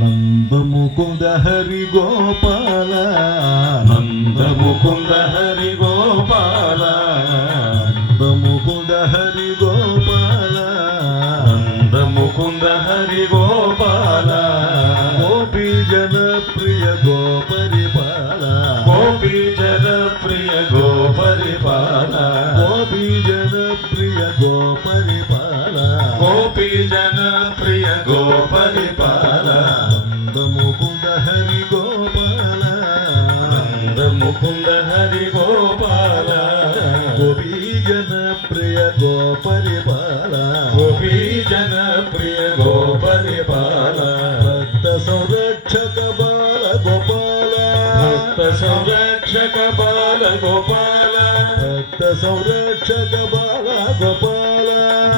నందముకుంద హరి గోపాల నందముకుంద హరి గోపాల నందముకుంద హరి గోపాల నందముకుంద హరి గోపాల గోపీ జన ప్రియ గోపరిపాల గోపీ జన ప్రియ గోపరిపాల గోపీ జన ప్రియ గోపరిపాల గోపీ జన ప్రియ గోపరిపాల నందముకుంద హరి గోపాల నందముకుంద హరి గోపాల గోపీ జన ప్రియ గోపరిపాల గోపీ జన ప్రియ గోపరిపాల భక్త సంరక్షక బాల గోపాల భక్త సంరక్షక బాల గోపాల భక్త సంరక్షక బాల గోపాల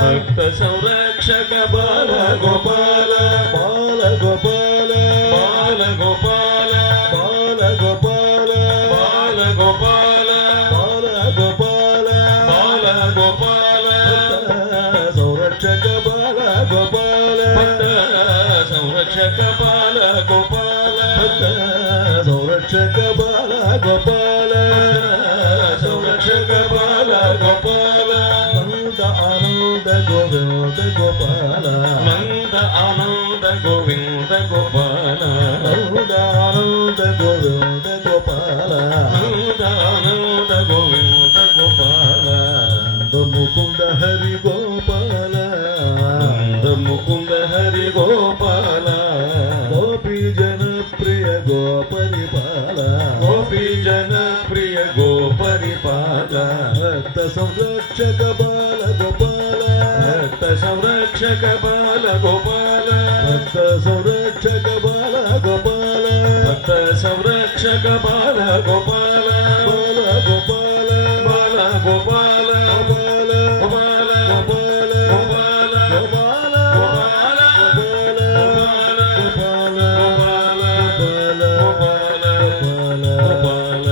భక్త సంరక్షక బాల గోపాల బాల గోపాల బాల గోపాల బాల గోపాల బాల గోపాల బాల గోపాల బాల గోపాల సంరక్షక బాల గోపాల సంరక్షక బాల గోపాల సంరక్షక బాల గోపాల సంరక్షక బాల గోపాల మంద ఆనంద గోవింద గోపాల మంద ఆనంద గోవింద గోపాల మంద ఆనంద గోవింద గోపాల మంద ఆనంద గోవింద గోపాల ముకుంద హరి గోపాల ముకుంద హరి గోపాల గోపీ జన ప్రియ గోపరిపాల గోపీ జన ప్రియ గోపరిపాల భక్త సంరక్షక బాల గోపాల భక్త సంరక్షక బాల గోపాల భక్త సంరక్షక బాల గోపాల భక్త సంరక్షక బాల గోపాల బాల గోపాల బాల గోపాల గోపాల గోపాల గోపాల గోపాల గోపాల గోపాల గోపాల గోపాల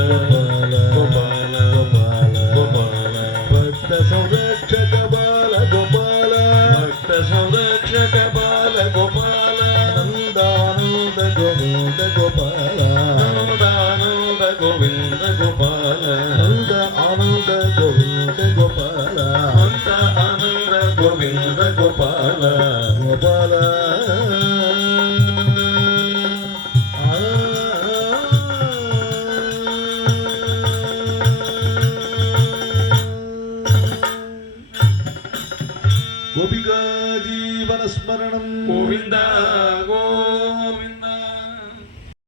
గోపాల గోపాల గోపాల భక్త సంరక్షక బాల గోపాల భక్త సంరక్షక బాల గోపాల నందానంద గోవింద గోపాల నందానంద గోవింద గోపాల నంద ఆనంద గోవింద గోపాల నంద ఆనంద గోవింద గోపాల గోపాల గోపికా జీవన స్మరణం గోవింద గో